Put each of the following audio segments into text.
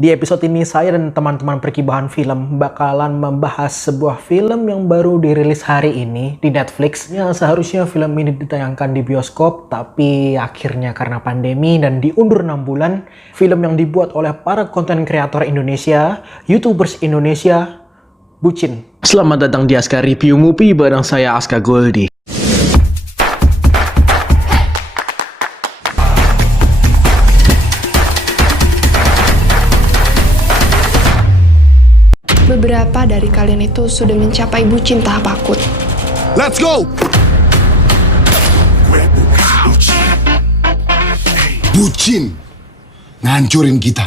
Di episode ini saya dan teman-teman perkibahan film bakalan membahas sebuah film yang baru dirilis hari ini di Netflix. Ya, seharusnya film ini ditayangkan di bioskop, tapi akhirnya karena pandemi dan diundur 6 bulan, film yang dibuat oleh para konten kreator Indonesia, YouTubers Indonesia, Bucin. Selamat datang di Aska Review Movie bareng saya Aska Goldi. Beberapa dari kalian itu sudah mencapai bucin tahap akut. Let's go! Bucin ngancurin kita.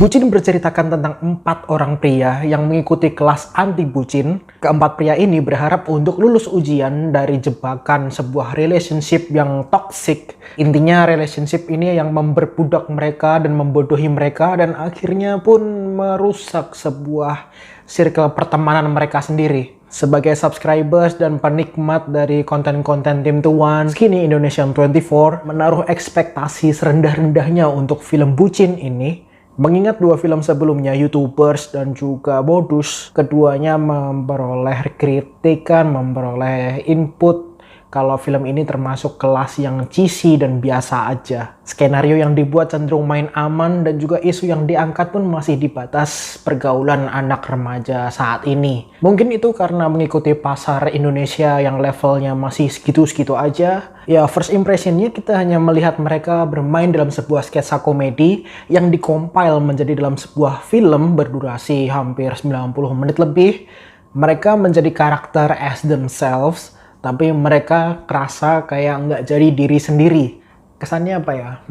Bucin berceritakan tentang 4 orang pria yang mengikuti kelas anti bucin. Keempat pria ini berharap untuk lulus ujian dari jebakan sebuah relationship yang toxic. Intinya relationship ini yang memperbudak mereka dan membodohi mereka dan akhirnya pun merusak sebuah circle pertemanan mereka sendiri. Sebagai subscribers dan penikmat dari konten-konten Tim Tuan, Skinny Indonesian 24 menaruh ekspektasi serendah-rendahnya untuk film Bucin ini. Mengingat 2 film sebelumnya, YouTubers dan juga Modus, keduanya memperoleh kritikan, memperoleh input kalau film ini termasuk kelas yang cheesy dan biasa aja. Skenario yang dibuat cenderung main aman dan juga isu yang diangkat pun masih di batas pergaulan anak remaja saat ini. Mungkin itu karena mengikuti pasar Indonesia yang levelnya masih segitu-segitu aja. Ya, first impressionnya kita hanya melihat mereka bermain dalam sebuah sketsa komedi yang dikompil menjadi dalam sebuah film berdurasi hampir 90 menit lebih. Mereka menjadi karakter as themselves, tapi mereka kerasa kayak nggak jadi diri sendiri. Kesannya apa ya?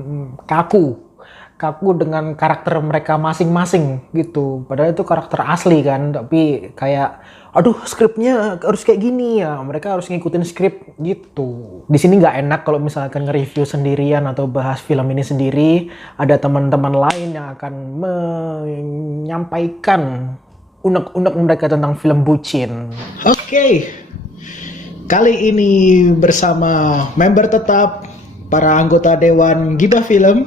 Kaku dengan karakter mereka masing-masing gitu. Padahal itu karakter asli kan, tapi kayak aduh skripnya harus kayak gini ya. Mereka harus ngikutin skrip gitu. Di sini nggak enak kalau misalkan nge-review sendirian atau bahas film ini sendiri. Ada teman-teman lain yang akan menyampaikan unek-unek mereka tentang film Bucin. Oke. Kali ini bersama member tetap para anggota Dewan Gibah Film.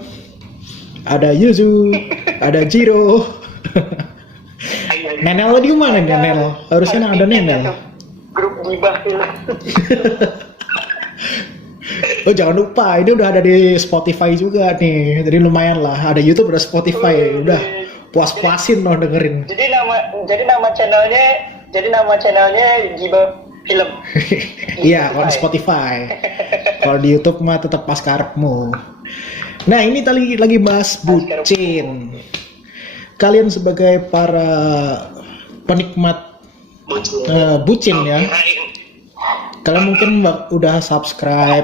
Ada Yuzu, ada Jiro. Nenel di mana Nenel? Harusnya ada Nenel. Grup Gibah Film. Oh jangan lupa, ini udah ada di Spotify juga nih. Jadi lumayan lah, ada YouTube, ada Spotify. Udah puas-puasin loh dengerin. Jadi nama channelnya Gibah Film. Iya, kalau di Spotify. Kalau di YouTube mah tetap pas karepmu. Nah, ini tadi lagi bahas Bucin. Kalian sebagai para penikmat Bucin ya. Kalian mungkin udah subscribe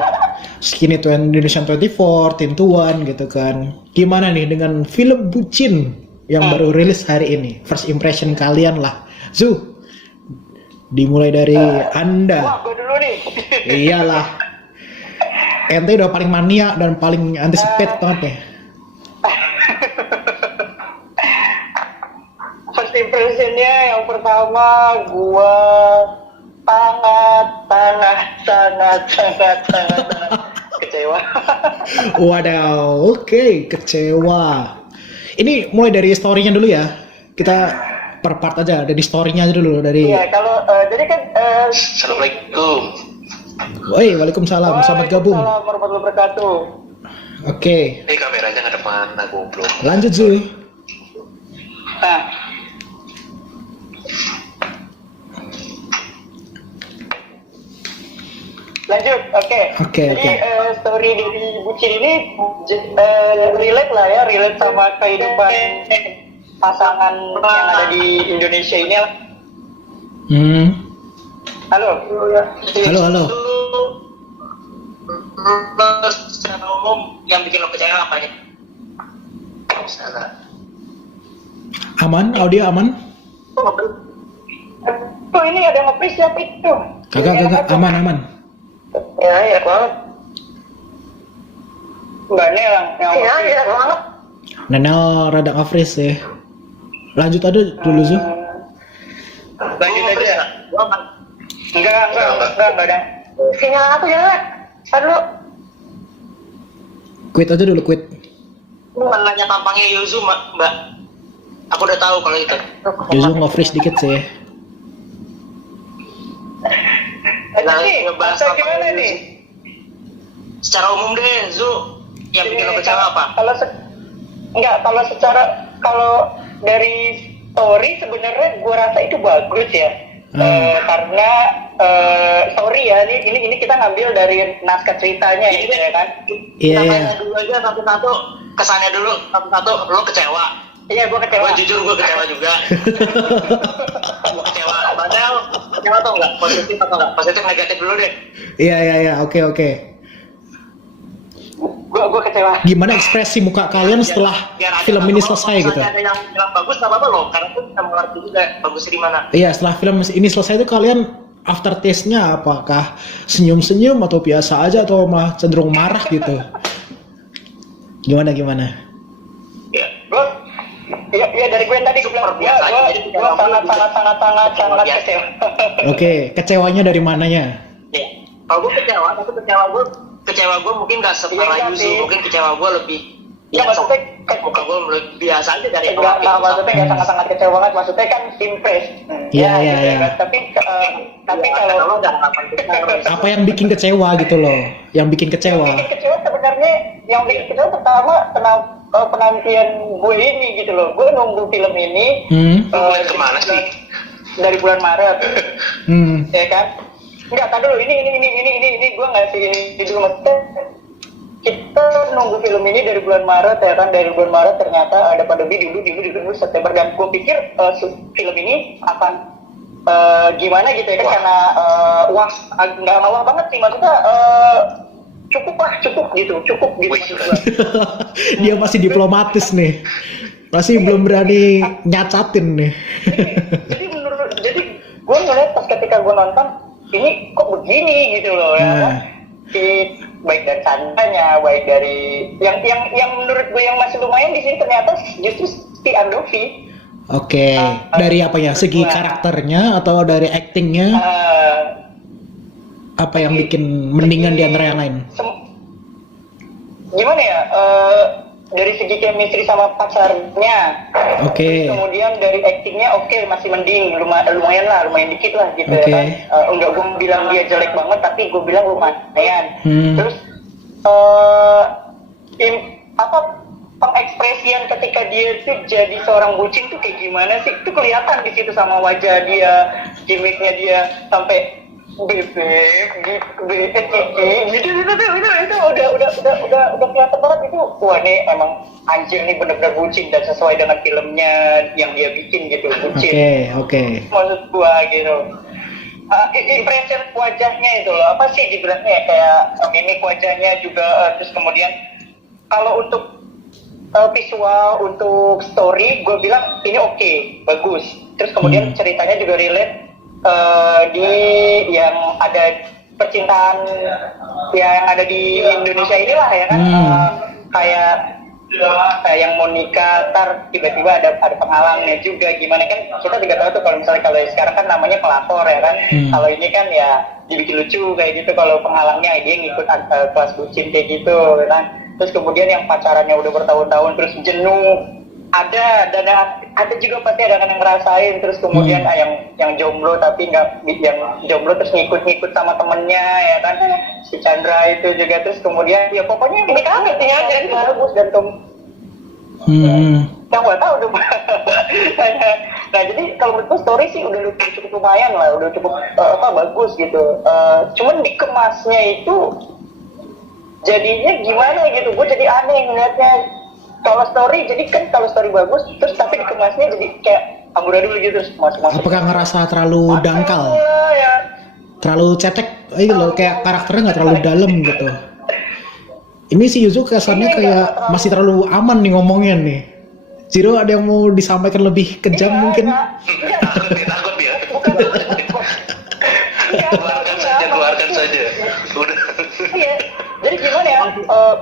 Skinny Indonesian 24, Tim Tuan gitu kan. Gimana nih dengan film Bucin yang baru rilis hari ini? First impression kalian lah. Zu, dimulai dari Anda. Wah, gue dulu nih. Iyalah. Ente udah paling mania dan paling anticipate banget ya. First impressionnya yang pertama gue sangat kecewa. Waduh, oke, kecewa. Ini mulai dari story-nya dulu ya. Kita per part aja, dari story-nya aja dulu dari. Iya, kalau jadi kan Assalamualaikum. Woi, waalaikumsalam, selamat gabung. Waalaikumsalam warahmatullahi wabarakatuh. Oke, Kameranya nggak depan, goblok. lanjut Zu. Nah, lanjut, oke. Jadi story dari Bucin ini relate lah ya, relate sama kehidupan pasangan yang ada di Indonesia ini. Halo. Halo. Secara umum yang bikin lo kecewa apa nih? Aman, audio aman? Tuh ini ada nge-freeze siapa itu? Kagak, aman. Ya, banget. Enggak nih yang banget. Nenel rada nge-freeze ya. Lanjut aja dulu Zu. Lanjut aja. Enggak ada. Sinyal aku jelek. Aduh. Quit aja dulu, quit. Warnanya tampangnya Yuzu, Mbak. Aku udah tahu kalau itu. Yuzu nge-freeze dikit sih. Jadi, ngebahas gimana nih? Secara umum deh, Zu, yang bikin lo kecewa apa? Kalau dari story sebenarnya gue rasa itu bagus ya. Karena story ya, ini kita ngambil dari naskah ceritanya gitu ya kan. Iya. Namanya dulu aja satu-satu, kesannya dulu satu-satu, lo kecewa. Iya, gue kecewa. Gue jujur, gue kecewa juga. Gue kecewa. Padahal kecewa atau enggak? Positif atau enggak? Positif negatif dulu deh. Iya, oke. Gue kecewa. Gimana ekspresi muka kalian setelah film ini selesai gitu? Ada yang bilang bagus, nggak apa-apa loh. Karena tuh kita mengerti juga bagusnya di mana. Iya, setelah film ini selesai itu kalian after taste-nya apakah senyum-senyum atau biasa aja atau malah cenderung marah gitu? Gimana? Ya, dari gue tadi gue bilang gue sangat kecewa. Oke, kecewanya dari mananya? Ya, kalau gue kecewa gue mungkin nggak separah Yuzu, mungkin kecewa gue lebih maksudnya muka gue lebih biasa aja dari orang itu. Maksudnya nggak sangat kecewa banget, maksudnya kan impress. Iya. Tapi kalau Apa yang bikin kecewa gitu loh? Yang bikin kecewa sebenarnya yang bikin kecewa pertama penantian gue ini gitu loh. Gue nunggu film ini kemana sih? Dari bulan Maret. Ya kan? Enggak, tadi dulu ini gue ngasih ini dulu maksudnya. Kita nunggu film ini dari bulan Maret ya kan, dari bulan Maret ternyata ada pandemi dulu September, dan gue pikir film ini akan gimana gitu ya kan, karena nggak wah banget sih, maksudnya cukup gitu maksud gue. Dia masih diplomatis nih, masih belum berani nyacatin nih. jadi gue ngeliat pas ketika gue nonton ini kok begini gitu loh ya kan? Baik dari candanya, baik dari yang menurut gue yang masih lumayan di sini ternyata justru si Andovi. Oke, dari apa ya? Segi karakternya atau dari actingnya? Apa yang bikin mendingan di antara yang lain? Gimana ya? Dari segi chemistry sama pacarnya. Oke. Kemudian dari actingnya masih mending, lumayan dikit lah gitu ya kan. Enggak gue bilang dia jelek banget, tapi gue bilang lumayan. Terus pengekspresian ketika dia tuh jadi seorang bucin tuh kayak gimana sih? Itu kelihatan di situ sama wajah dia, gimmicknya dia sampai bebek gitu itu udah kelihatan banget itu. Wah, ini emang anjir nih, bener-bener bucin dan sesuai dengan filmnya yang dia bikin gitu, bucin. Oke. Maksud gua gitu. Impression wajahnya itu loh, apa sih dibilangnya ya, kayak mimik wajahnya juga, terus kemudian kalau untuk visual, untuk story gue bilang ini oke, bagus. Terus kemudian ceritanya juga relate di yang ada percintaan yang ada di Indonesia inilah ya kan. Kayak yang mau nikah, ntar tiba-tiba ada penghalangnya juga, gimana kan kita juga tahu tuh, kalau misalnya kalau sekarang kan namanya pelakor ya kan. Kalau ini kan ya dibikin lucu kayak gitu, kalau penghalangnya dia ngikut kelas bucin kayak gitu kan. Terus kemudian yang pacarannya udah bertahun-tahun terus jenuh, ada juga pasti ada yang ngerasain. Terus kemudian yang jomblo tapi nggak, yang jomblo terus ngikut sama temennya ya kan, si Chandra itu juga. Terus kemudian ya pokoknya ini kami ya jadi bagus dan yang gue tahu tuh. Nah jadi kalau menurut gue story sih udah cukup lumayan lah, udah cukup bagus gitu. Cuman dikemasnya itu jadinya gimana gitu, gue jadi aneh ngeliatnya. Kalau story, jadi kan kalau story bagus, terus tapi dikemasnya jadi kayak amburadul gitu, terus masuk. Apakah ngerasa terlalu dangkal? Ya. Terlalu cetek, loh, kayak karakternya nggak terlalu dalam gitu. Ini si Yuzu kesannya kayak masih terlalu aman nih ngomongnya nih. Jiro, ada yang mau disampaikan lebih kejam mungkin? Takut dia. Keluarkan saja. Udah. Iya. Jadi gimana ya,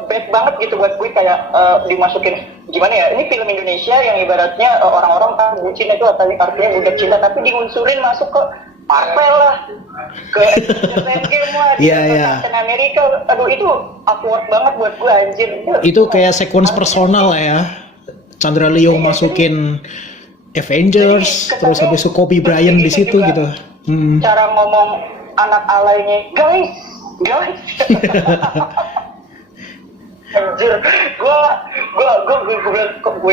bad banget gitu buat gue, kayak dimasukin gimana ya, ini film Indonesia yang ibaratnya orang-orang kan bucin itu artinya budak cinta, tapi diunsurin masuk ke Marvel lah, ke Endgame lah, Iya, ke iya. Captain America. Aduh itu awkward banget buat gue anjir. Itu kayak sequence personal lah ya. Chandra Leo masukin Avengers, terus habis itu Kobe Bryant di situ juga. gitu. Cara ngomong anak alaynya, guys. Anjir, gue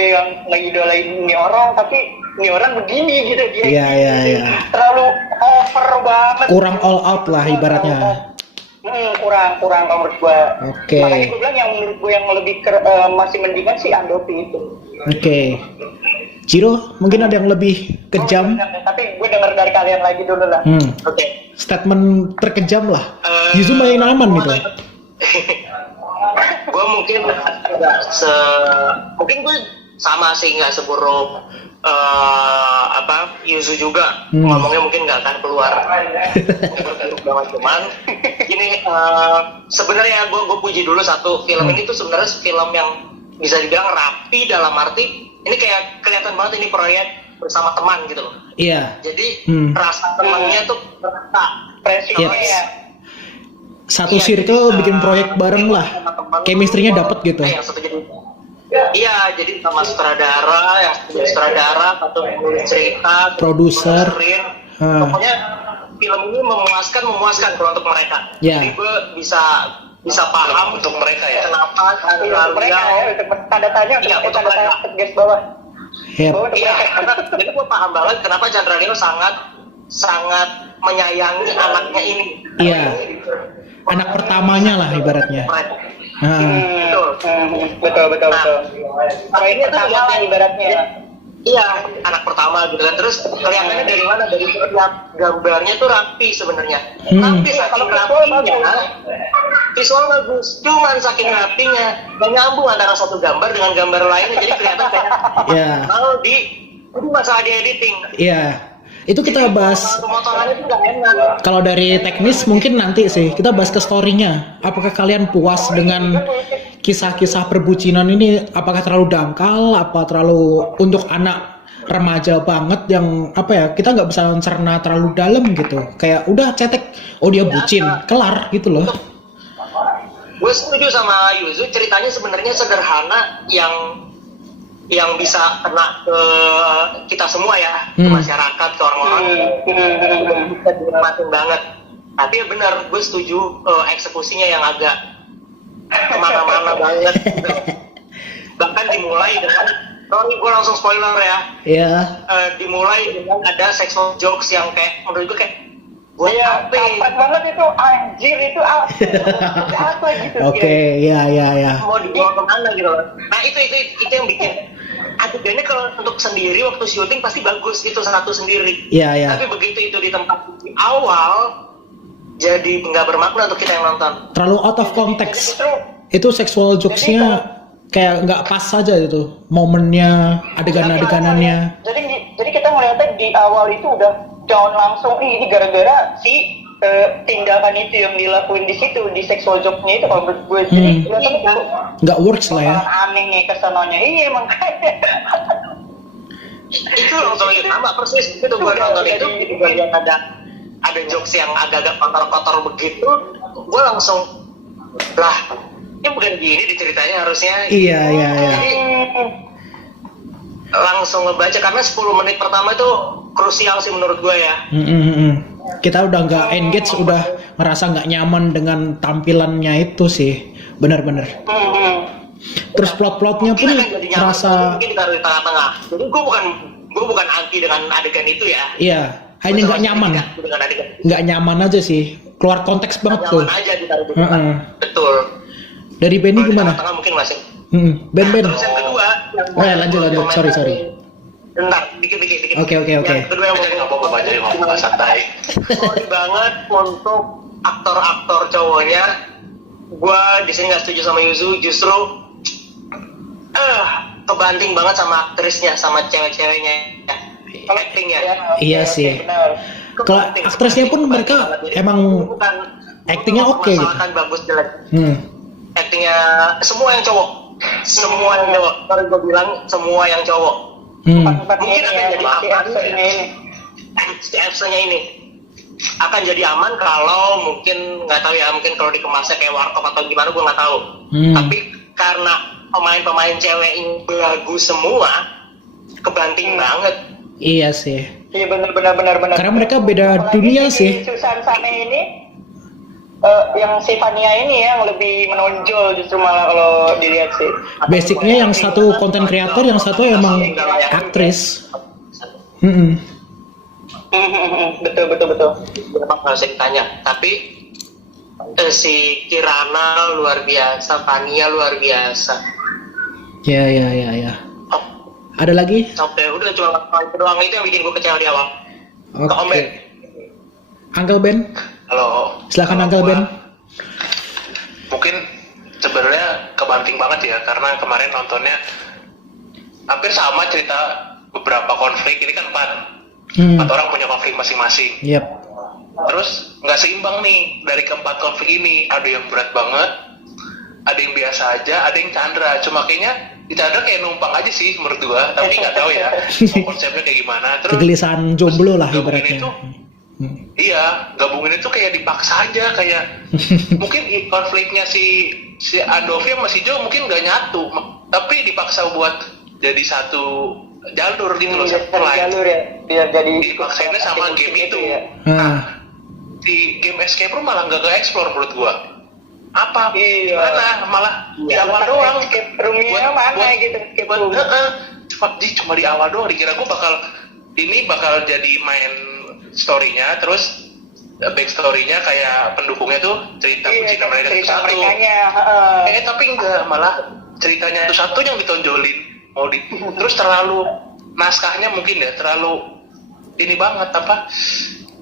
yang ngidolain ini orang, tapi ini orang begini gitu dia. Iya. Terlalu over banget. Kurang all out lah ibaratnya. Kurang kalau menurut gue. Oke. Makanya gue bilang yang menurut gue yang lebih masih mendingan si Andovi itu. Oke. Ciro, mungkin ada yang lebih kejam. Tapi gue denger dari kalian lagi dulu lah. Oke. Statement terkejam lah. Yuzu main aman gitu. Gue mungkin mungkin gue sama sih, nggak seburuk Yuzu juga. Ngomongnya mungkin nggak akan keluar banget, cuman ini sebenarnya gue puji dulu satu film ini tuh sebenarnya film yang bisa dibilang rapi, dalam arti ini kayak kelihatan banget ini proyek bersama teman gitu loh. Iya. Jadi rasa temannya tuh terasa Presidennya Yes. ya. Satu Iya, circle jadi, bikin proyek bareng lah. Chemistry-nya dapet gitu. Yang satu jadi jadi sama sutradara, yang satu jadi sutradara, satu nulis cerita, Produser. produserin. Pokoknya film ini memuaskan kalau untuk mereka. Ya. Jadi gue bisa paham untuk mereka ya. Kenapa Untuk mereka ya, untuk tanda tanya, Iya, untuk untuk tanda tanya mereka. garis bawah. Yep. Bawah untuk Iya, mereka. jadi gue paham banget kenapa Chandra Leo sangat menyayangi anaknya ini. Iya. Anak pertamanya lah ibaratnya. Betul. Nah, Proyek pertama lah ibaratnya. Iya, anak pertama gitu kan. Terus kelihatannya dari mana? Dari setiap gambarnya tuh rapi sebenarnya. Tapi saking rapinya, visual bagus. Cuman saking rapinya, gak nyambung antara satu gambar dengan gambar lainnya. Jadi kelihatan kayak Iya. kalau itu masalah di editing. Iya. Itu kita bahas. Pemotongannya tuh gak enak. Kalau dari teknis mungkin nanti sih kita bahas ke story-nya. Apakah kalian puas dengan kisah-kisah perbucinan ini? Apakah terlalu dangkal? Apa terlalu untuk anak remaja banget yang kita nggak bisa mencerna terlalu dalam gitu? Kayak udah cetek, oh dia bucin, kelar gitu loh. Gue setuju sama Yuzu, ceritanya sebenarnya sederhana yang bisa kena ke kita semua ya, ke masyarakat, ke orang-orang, bisa dinikmatin banget. Tapi ya benar, gue setuju eksekusinya yang agak kemana-mana banget gitu. Bahkan dimulai dengan, sorry gue langsung spoiler ya, Iya. dimulai dengan ada sexual jokes yang kayak, menurut gue kayak, buat Iya, apa? kampret banget itu, anjir itu apa gitu. Oke, ya. Mau dibawa kemana gitu loh. Nah itu yang bikin adegannya kalau untuk sendiri waktu syuting pasti bagus gitu satu sendiri. Iya. Tapi begitu itu di tempat di awal jadi nggak bermakna untuk kita yang nonton. Terlalu out of context. Justru Itu sexual jokes-nya kayak nggak pas saja itu momennya, adegan-adeganannya. Jadi kita melihatnya di awal itu udah down langsung, ini gara-gara si tindakan itu yang dilakuin di situ, di sexual joke-nya itu kalau menurut gue. Jadi kelihatannya tuh Nggak works lah ya. aneh nih kesononya. Iya makanya. Itu langsung sama persis itu gue nonton itu di bagian ada jokes yang agak-agak kotor-kotor begitu, gue langsung lah ini bukan gini diceritanya harusnya. Iya. Jadi, langsung ngebaca karena 10 menit pertama itu krusial sih menurut gue ya. Kita udah nggak engage, udah ngerasa nggak nyaman dengan tampilannya itu sih, benar-benar. Terus plot-plotnya pun Mungkin akan jadi nyaman, ngerasa, mungkin ditaruh di tengah-tengah. Jadi gue bukan anti dengan adegan itu ya. iya, hanya nggak nyaman, Dengan adegan itu. nggak nyaman aja sih, keluar konteks banget tuh. Nyaman aja ditaruh di tengah. Betul. Dari Benny Kalau di gimana? tengah-tengah mungkin masih. Ben. Terus yang kedua, Lanjut, sorry. Bentar, dikit. Oke. Yang kedua yang mau ngomong aja, ngomong santai. Sorry banget untuk aktor-aktor cowoknya. Gua di sini nggak setuju sama Yuzu, justru kebanting banget sama aktrisnya, sama cewek-ceweknya, actingnya. Iya sih. Kalau aktrisnya pun mereka emang actingnya oke gitu. Masalahkan bagus jelek. Actingnya semua yang cowok. Kalau gue bilang semua yang cowok. Mungkin akan jadi apa? Si Epsnya ini. akan jadi aman kalau mungkin nggak tahu ya, mungkin kalau dikemasnya kayak warkop atau gimana gue nggak tahu. Tapi karena pemain-pemain cewek ini bagus semua, kebanting banget. Iya sih. Iya benar. Karena mereka beda apalagi dunia si sih. Susan Sane ini yang si Fania ini yang lebih menonjol justru malah kalau dilihat sih. Basicnya yang satu konten kreator, yang satu emang aktris. Betul. Berapa nggak usah ditanya. Tapi si Kirana luar biasa, Fania luar biasa. Ya. Ada lagi? Oke, udah cuma itu doang, itu yang bikin gue kecewa di awal. Ke Om Ben. Uncle Ben, Halo. silakan Kalau Uncle Ben. gua, mungkin sebenarnya kebanting banget ya, karena kemarin nontonnya hampir sama cerita beberapa konflik. Ini kan empat orang punya konflik masing-masing. Yep. Terus nggak seimbang nih dari keempat konflik ini. Ada yang berat banget, ada yang biasa aja, ada yang candra. Cuma kayaknya di candra kayak numpang aja sih menurut gua. Tapi nggak tahu ya konsepnya kayak gimana. Terus Kegelisahan jomblo lah gabungin ibaratnya. itu, iya, gabungin itu kayak dipaksa aja, kayak mungkin konfliknya si Andovi sama si Jo mungkin nggak nyatu, tapi dipaksa buat jadi satu jalur gitu loh, satu line. Jalur ya, biar jadi Dipaksainnya sama game itu. ya. Nah, di game Escape Room malah nggak explore menurut gua. Apa? Iya. Mana? Malah di awal doang. Escape room-nya mana gitu? Escape room. Cuma di awal doang. Dikira gua bakal jadi main story-nya, terus back story-nya kayak pendukungnya tuh cerita bucinan mereka satu. Tapi enggak, malah ceritanya itu satu yang ditonjolin. Terus terlalu naskahnya mungkin ya terlalu ini banget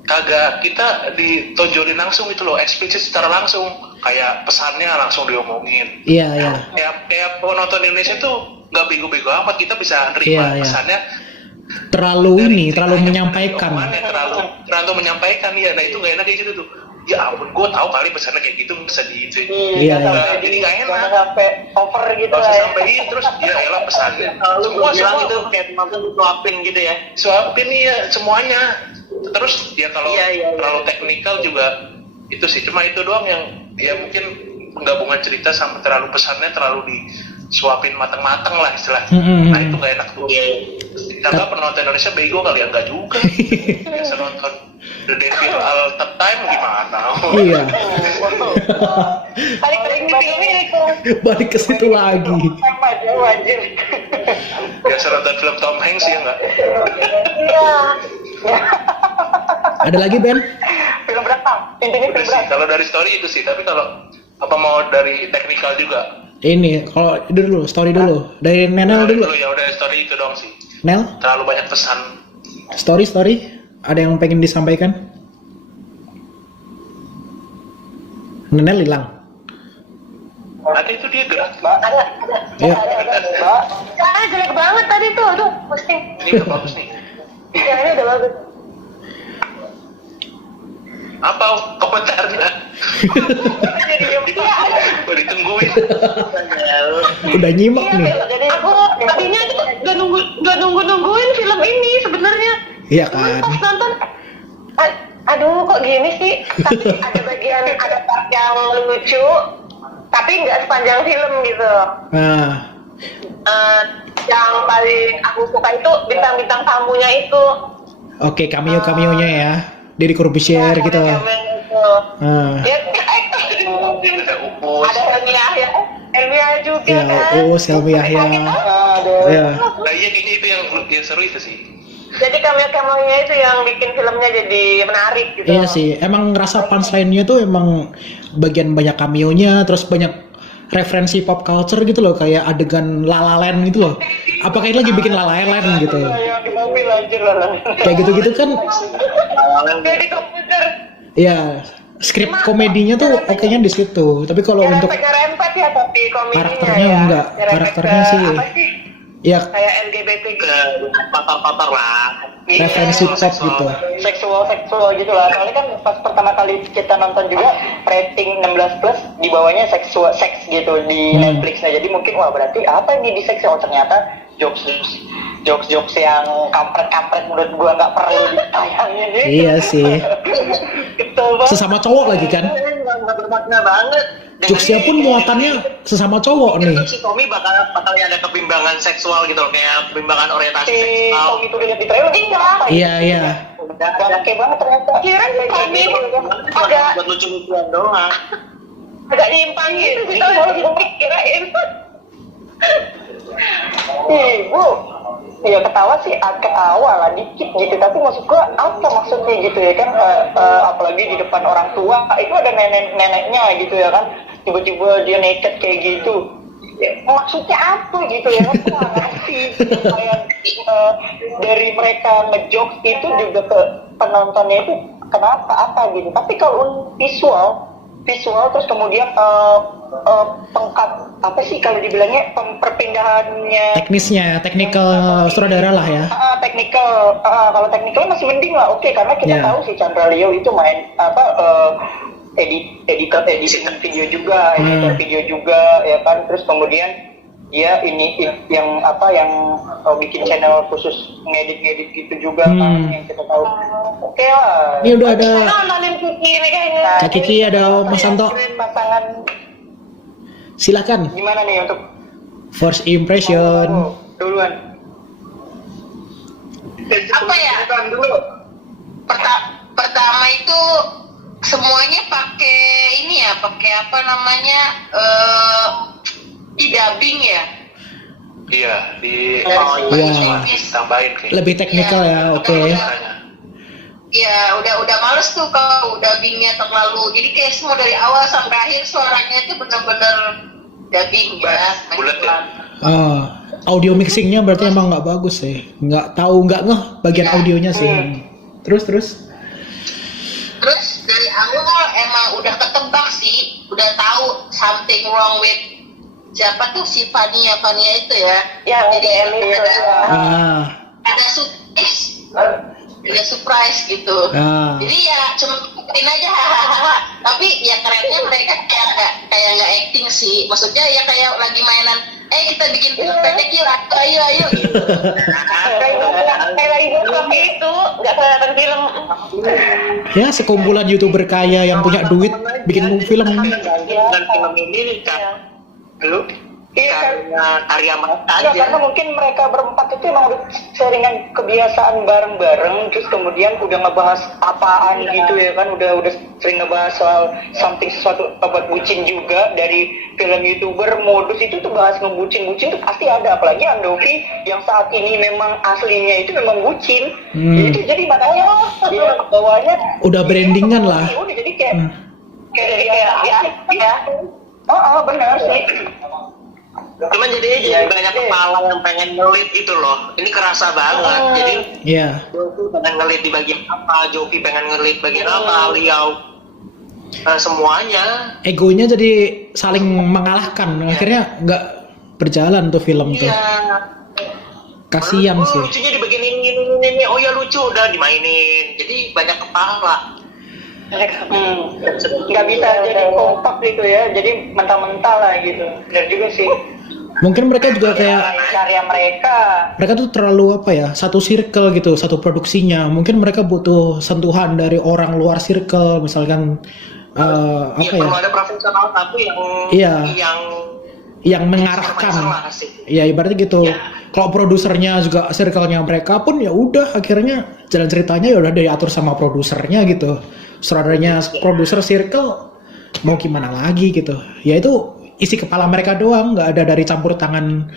kagak kita ditonjolin langsung itu loh, eksplisit secara langsung, kayak pesannya langsung diomongin. Iya. Kayak penonton Indonesia tuh nggak bego-bego amat, kita bisa nerima pesannya. Terlalu menyampaikan. Terlalu menyampaikan ya. Nah itu nggak enak kayak gitu tuh. Ya ampun, gue tahu kali pesannya kayak gitu bisa di itu. Iya. Jadi nggak enak. Sampai over gitu lah. Sampai terus ya elah pesannya. Semua itu kayak teman-teman disuapin gitu ya. Suapin ya semuanya. Terus ya kalau terlalu teknikal juga itu sih. Cuma itu doang yang ya mungkin penggabungan cerita sama terlalu pesannya terlalu disuapin matang-matang lah istilahnya. Nah itu nggak enak tuh. Ditambah penonton Indonesia bego kali ya, nggak juga. Biasa nonton The Devil All the Time gimana? Iya. Balik di film ini tuh. Balik ke situ lagi. Wajib. Biasa nonton film Tom Hanks ya nggak? Iya. Ada lagi Ben? Film berapa? Intinya Udah film sih, berapa? kalau dari story itu sih. Tapi kalau apa mau dari teknikal juga? Ini kalau itu dulu, story dulu. Dari Nenel dulu. Ya udah story itu dong sih. Nel, Terlalu banyak pesan. story. Ada yang pengen disampaikan? Nenel hilang. Ada itu dia gerak. Ada. Iya. Mbak. Jelek banget tadi tuh. Aduh, pusing. Ini udah bagus nih. Ya, ini udah bagus. Apa komentarnya? Udah ditungguin. Udah nyimak nih. Jadi aku tadinya nggak nungguin film ini sebenarnya. Iya Cuman kan. pas nonton, aduh kok gini sih. Tapi ada part yang lucu, tapi nggak sepanjang film gitu. Nah, Yang paling aku suka itu bintang-bintang tamunya itu. oke, cameo-cameonya ya. Deddy Corbuzier gitu. Nah, Ada Upus. Ada Helmi juga ya, kan. Selmi Yahya. Ya. Nah iya kayaknya itu yang seru itu sih. Jadi cameo-cameonya itu yang bikin filmnya jadi menarik gitu. Iya sih, emang ngerasa punchline-nya tuh emang bagian banyak cameo-nya, terus banyak referensi pop culture gitu loh, kayak adegan La La Land gitu loh. Apakah ini lagi bikin La La Land gitu? Yang di mobil anjir lah. Kayak gitu-gitu kan. Jadi komputer. Ya, skrip komedinya tuh oke-nya di situ. Tapi kalau untuk Nyerempet ya tapi komedinya karakternya ya. enggak. Nyerempet Karakternya ke sih apa sih? ya Kayak LGBT Ke patar-patar lah. referensi pop gitu. seksual gitu lah. Soalnya kan pas pertama kali kita nonton juga rating 16 plus di bawahnya seks gitu di Netflix. Nah jadi mungkin wah berarti apa ini di seks? Oh ternyata jokes yang kampret menurut gua nggak perlu ditayangin gitu. Iya sih. sesama cowok lagi kan. Nggak bermakna banget. Jokesnya pun muatannya sesama cowok nih. Si Tommy bakal ada kebimbangan seksual gitu loh, kayak kebimbangan orientasi Si seksual. Tom itu dilihat di trailer, apa ya? Iya iya. Gak kayak banget ternyata. Kira si Tommy ini Agak buat lucu-lucuan doang. agak nyimpang gitu sih, gue kirain. Bu, ya ketawa sih, ketawa lah dikit gitu. Tapi maksud gua apa maksudnya gitu ya kan? Apalagi di depan orang tua, itu ada nenek-neneknya gitu ya kan? Tiba-tiba dia naked kayak gitu. Ya, maksudnya apa gitu ya kan? Gua nggak ngerti. Kayak dari mereka ngejokes itu juga ke penontonnya itu kenapa apa gitu. Tapi kalau visual terus kemudian pengkat apa sih kalau dibilangnya perpindahannya Teknisnya, technical sutradara lah ya. technical kalau technical masih mending lah, oke, karena kita Yeah. tahu si Chandra Leo itu main editor video juga, editor video juga ya kan, terus kemudian dia ini yang bikin channel khusus ngedit gitu juga kan, yang kita tahu. Oke lah. Ini udah ada Nontonin Kiki ini kayaknya. Nah, Kak Kiki, ada Mas Santo. Pasangan Silakan gimana nih untuk first impression. duluan? Apa ya? Pertama itu semuanya pakai ini ya, pakai apa namanya, di dubbing ya. Iya, di Iya. tambahin kayak. Lebih teknikal ya, oke. Ya udah males tuh kalau dubbingnya terlalu, jadi kayak semua dari awal sampai akhir suaranya itu benar-benar dubbing ya, Bulat ya? Audio mixingnya berarti emang nggak bagus sih. Nggak ngeh bagian audionya sih. Terus Terus dari awal emang udah ketebak sih, udah tahu something wrong with siapa tuh si Fania itu ya. Ya, Jadi Eli itu ya. ada surprise gitu. Jadi ya cuma ikutin aja hahaha. Tapi ya kerennya mereka kayak nggak acting sih. Maksudnya ya kayak lagi mainan. Kita bikin film pendek yuk, ayo gitu. Kayak lagi buat itu, nggak kelihatan film. Ya sekumpulan YouTuber kaya yang punya duit bikin film. Dan film ini kan lu karya mereka Ya, aja. karena mungkin mereka berempat itu emang udah seringan kebiasaan bareng-bareng, terus kemudian udah ngebahas apaan gitu ya kan, udah sering ngebahas soal sesuatu buat bucin juga. Dari film YouTuber modus itu tuh bahas ngebucin-bucin tuh pasti ada, apalagi Andovi yang saat ini memang aslinya itu memang bucin. Itu jadi makanya ya bawahnya Udah brandingan lah. udah jadi kayak benar sih. Cuman jadi banyak kepala yang pengen ngelit gitu loh. Ini kerasa banget. Jadi Iya. Jovi pengen ngelit di bagian apa, Jovi pengen ngelit bagian apa, Liao semuanya. Egonya jadi saling mengalahkan. Akhirnya nggak berjalan tuh film tuh. Iya. Kasian sih. Lucunya di bagian ini. Oh ya lucu, udah dimainin. Jadi banyak kepala. Nggak bisa jadi kompak gitu ya, jadi mentah-mentah lah gitu. Benar juga sih. Mungkin mereka juga kayak Karya mereka tuh terlalu apa ya, satu circle gitu, satu produksinya. Mungkin mereka butuh sentuhan dari orang luar circle, misalkan apa ya? Perlu ada profesional satu yang Iya. Yang supervisor mengarahkan. lah sih. Ya ibaratnya gitu. Kalau produsernya juga circle-nya mereka pun ya udah akhirnya jalan ceritanya ya udah diatur sama produsernya gitu. Sutradaranya produser circle mau gimana lagi gitu. Ya itu isi kepala mereka doang, nggak ada dari campur tangan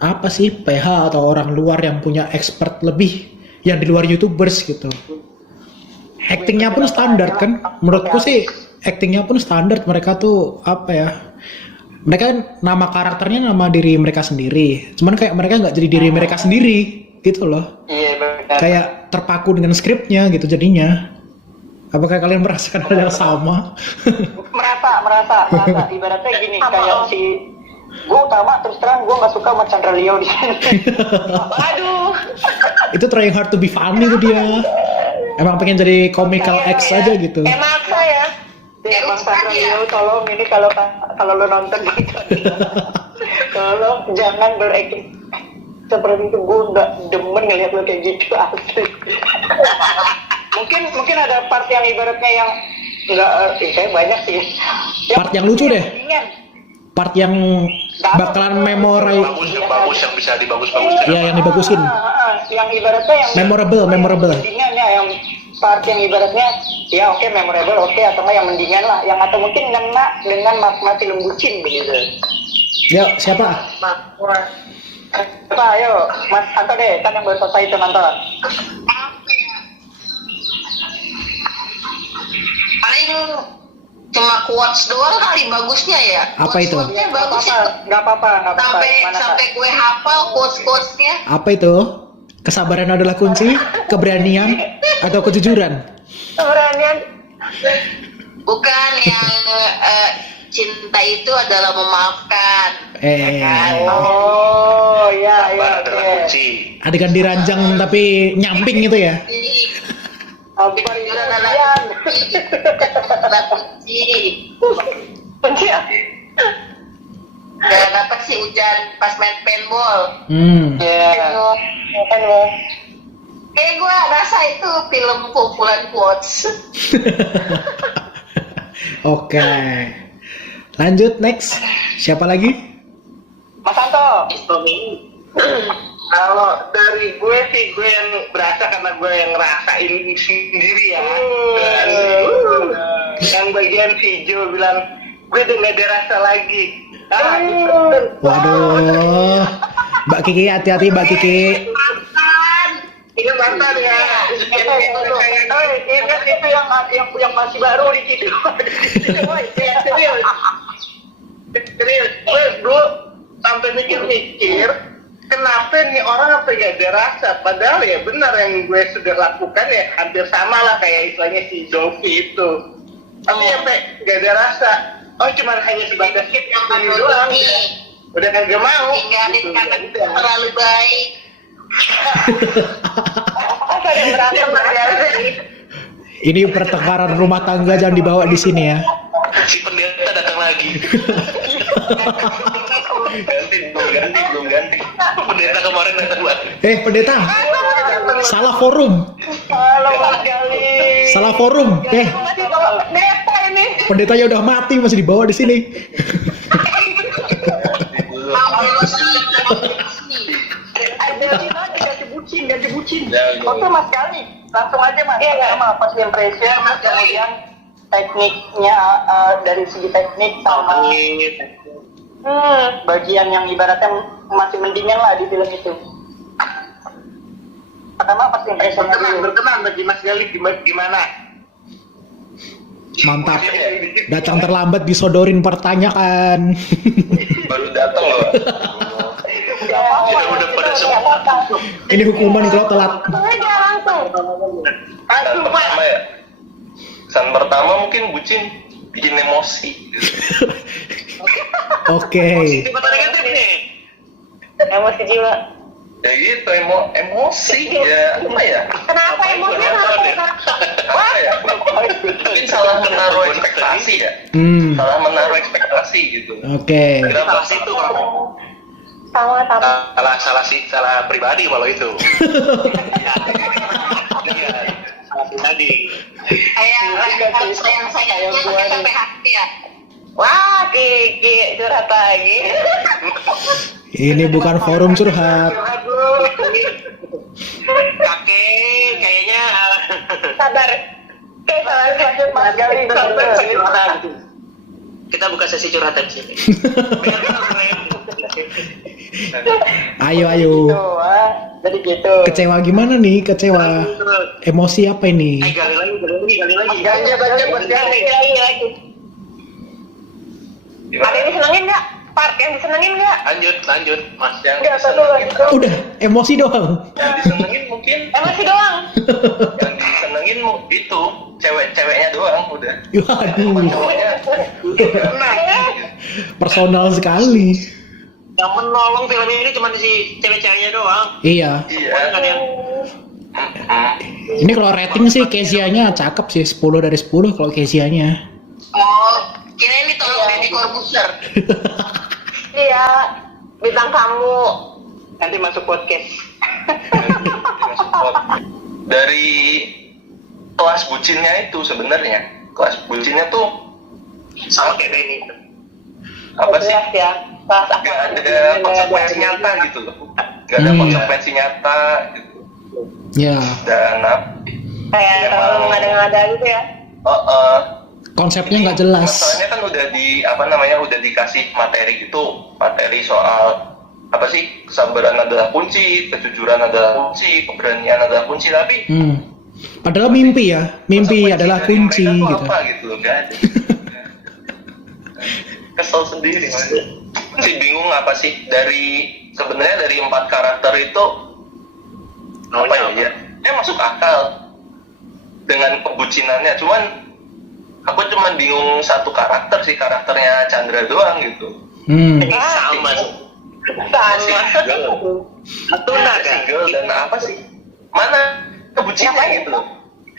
apa sih PH atau orang luar yang punya expert lebih yang di luar YouTubers gitu. Actingnya pun standar kan, menurutku sih actingnya pun standar. Mereka tuh apa ya, mereka nama karakternya nama diri mereka sendiri, cuman kayak mereka nggak jadi diri mereka sendiri gitu loh. iya benar. Kayak terpaku dengan skripnya gitu jadinya. Apakah kalian merasakan hal yang sama? merasa ibaratnya gini, kayak si gue utama terus terang gue nggak suka sama Chandra Leo di sini. Aduh. Itu trying hard to be funny tuh dia. Emang pengen jadi comical X aja gitu. Maksa ya. Bang Chandra Leo, tolong ini kalau lo nonton gitu, tolong jangan berakting seperti itu. Gue nggak demen ngeliat lo kayak gitu asli. mungkin ada part yang ibaratnya yang Enggak, kayak banyak sih. Part yang lucu deh. Mendingan. Part yang bakalan memori. Yang bagus yang bisa dibagus-bagusin. Ya, yang dibagusin. Yang ibaratnya yang Memorable. mendingan ya, yang part yang ibaratnya ya oke, memorable oke, atau enggak yang mendingan lah, yang atau mungkin ngena dengan makna film bucin begitu. Yuk, siapa? Apa, ayo Mas Anto deh, kan yang baru selesai itu nonton. Paling cuma quotes doang kali bagusnya ya. Apa itu? Quotes-quotesnya bagus ya. Nggak apa-apa. Sampai gue hafal quotes-quotesnya. Apa itu? Kesabaran adalah kunci, keberanian, atau kejujuran? Keberanian. Bukan yang cinta itu adalah memaafkan. Oh, iya. Sabar adalah Oke. kunci. Adegan diranjang tapi nyamping gitu ya? Sabar itu Adalah kunci. kunci. Dan apa sih hujan pas main paintball? Iya. Kayak gue rasa itu film kumpulan quotes. Oke. Lanjut, next. Siapa lagi? Mas Anto. Kalau dari gue sih, gue yang berasa karena gue yang ngerasain sendiri ya. Yang bagian si Jo bilang, gue udah gak ada rasa lagi. Waduh. Mbak Kiki, hati-hati Mbak Kiki. Ini mantan ya. Ingat itu yang masih baru di situ. Serius, gue dulu sampai mikir-mikir, kenapa nih orang sampai gak ada rasa? Padahal ya benar yang gue sudah lakukan ya hampir sama lah kayak istilahnya si Dovi itu. Tapi sampai gak ada rasa. Oh, cuma hanya sebatas hit yang tadi doang. Udah kagak mau. Tinggalin karena terlalu baik. Ini pertengkaran rumah tangga jangan dibawa di sini ya. Si pendeta datang lagi. belum ganti. Pendeta kemarin datang lagi. Pendeta. Salah forum. Salah forum. Pendetanya udah mati masih dibawa di sini. Ganti bucin. Oke Mas Kali, langsung aja Mas. Iya, sama first impression, Mas, kemudian tekniknya dari segi teknik sama bagian yang ibaratnya masih mendingan lah di film itu. Pertama first impression Berkenan bagi Mas Galih gimana? Mantap. Datang terlambat disodorin pertanyaan. Baru datang loh. Udah pada semua. Ini hukuman kalau telat. Kesan pertama ya. Kesan pertama mungkin bucin bikin emosi. Oke. emosi jiwa. Ya gitu, emosi ya apa ya? Kenapa emosinya Apa ya? Mungkin salah menaruh ekspektasi ya. Salah menaruh ekspektasi gitu. Oke. Kira Salah situ kalau sama salah pribadi kalau itu. Salah pribadi. Sayang-sayangnya pakai sampai hati ya. wah Kiki curhat lagi. Ini bukan forum curhat. Kakek kayaknya Sabar. Lanjut Mas Gali. kita buka sesi curhatan sini. Ayo. Jadi gitu. Kecewa gimana nih? Kecewa. Emosi apa ini? Gali lagi. Ada yang disenengin nggak? Part yang disenengin nggak? Lanjut Mas yang Enggak, satu disenengin. Udah, emosi doang. Yang disenengin mungkin Emosi doang. yang disenengin itu ceweknya doang udah. Waduh, Cowoknya personal sekali. Yang menolong film ini cuma si cewek-ceweknya doang. Iya. Pokoknya nggak ada yang Ini kalau rating sih Kezia-nya cakep sih, 10 dari 10 kalau Kezia-nya. Oh, kira ini tolong Deddy Corbuzier. Iya, bintang tamu. Nanti masuk podcast. dari kelas bucinnya itu sebenarnya kelas bucinnya tuh Sama kayak ini. apa sih? Jelas ya. Pas Gak ada konsekuensi nyata gitu loh. Gak ada konsekuensi nyata gitu. Ya, Dan kayak terlalu mengada-ngada gitu ya. konsepnya nggak jelas. Masalahnya kan udah dikasih materi gitu, materi soal apa sih, kesabaran adalah kunci, kejujuran adalah kunci, keberanian adalah kunci, tapi Padahal mimpi konsekuensi adalah dari kunci mereka tuh gitu. apa gitu loh, gak ada. Kesel sendiri masih bingung apa sih sebenarnya dari 4 karakter itu apa ya, dia masuk akal dengan kebucinannya, cuman aku cuman bingung satu karakter sih, karakternya Chandra doang gitu. Ini sama sih. Tuna single dan apa sih, mana kebucinannya gitu loh.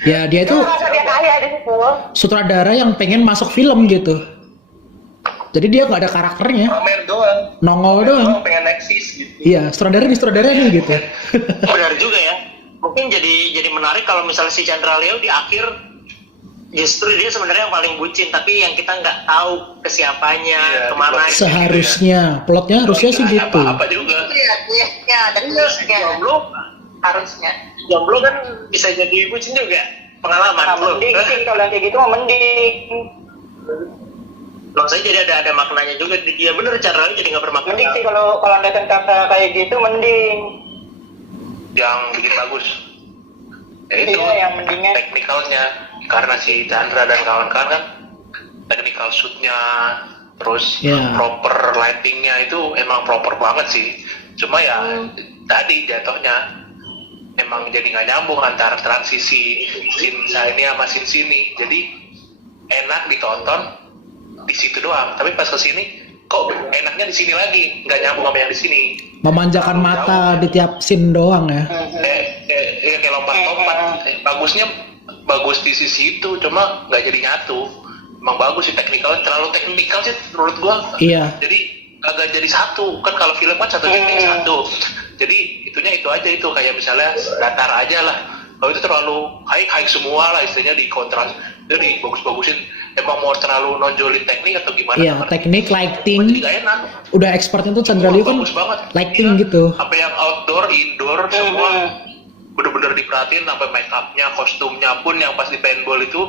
Ya dia itu Masa dia kaya di situ. sutradara yang pengen masuk film gitu. Jadi dia nggak ada karakternya, Pamer doang, nongol doang. pengen eksis gitu. Iya, sutradara nih gitu. Benar juga ya. Mungkin jadi menarik kalau misalnya si Chandra Leo di akhir justru dia sebenarnya yang paling bucin, tapi yang kita nggak tahu ke siapanya, kemana. Seharusnya, plotnya harusnya sih gitu. Apa juga. Iya, ada twistnya. Jomblo kan bisa jadi bucin juga. Pengalaman Nah, bro. mending sih kalau kayak gitu mah mending. Loh, saya jadi ada maknanya juga. Dia bener Chandra Leo jadi nggak bermakna. Mending sih kalau ada kata kayak gitu mending. Yang bikin bagus ya itu Iya, yang mendingnya. teknikalnya, karena si Chandra dan kawan-kawan kan technical shootnya, terus proper lightingnya itu emang proper banget sih. Cuma ya tadi jatuhnya emang jadi nggak nyambung antara transisi scene ini sama scene sini, jadi enak ditonton di situ doang, tapi pas kesini kok enaknya di sini lagi, nggak nyambung sama yang di sini. Memanjakan mata di tiap scene doang ya. Kayak lompat-lompat. Bagusnya bagus di sisi itu, cuma nggak jadi nyatu. Emang bagus sih teknikal, terlalu teknikal sih menurut gua. Iya. Jadi kagak jadi satu. Kan kalau film kan satu titik satu. Jadi itunya itu aja, itu kayak misalnya datar aja lah. Kalau itu terlalu high semua lah istilahnya, di kontras. Jadi bagus-bagusin. Emang mau terlalu nonjolin teknik atau gimana? Iya, teknik lighting. Jadi nggak enak. Udah expertnya tuh Chandra Leo kan Bagus banget. lighting Iya. gitu. Sampai yang outdoor, indoor semua bener-bener diperhatiin, sampai make upnya, kostumnya pun yang pas di paintball itu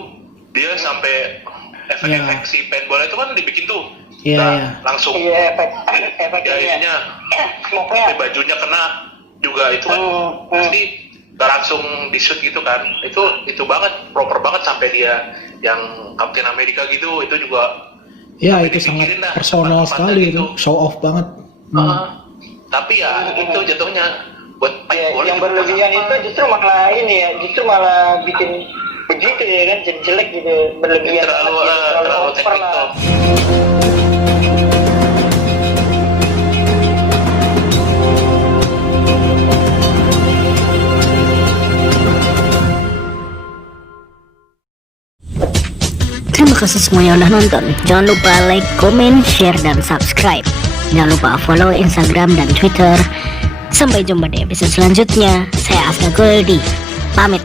dia sampai efek-efek si paintball itu kan dibikin tuh. Iya, Nah, iya. langsung Iya, efeknya. jahitnya, Smoke-nya. sampai bajunya kena juga itu kan pasti nggak langsung di shoot gitu kan. Itu banget, proper banget, sampai dia yang Captain America gitu, itu juga Ya sampai itu sangat dipikirin dah, personal tempat-tempatnya sekali gitu. itu, show off banget. Tapi ya itu jatuhnya buat paintball Yang itu berlebihan apa? itu justru malah bikin begitu ya kan, jadi jelek gitu, berlebihan terlalu banget, terlalu over teknikal. lah. Terima kasih semuanya udah nonton. Jangan lupa like, comment, share, dan subscribe. Jangan lupa follow Instagram dan Twitter. Sampai jumpa di episode selanjutnya. Saya Aska Goldi. Pamit.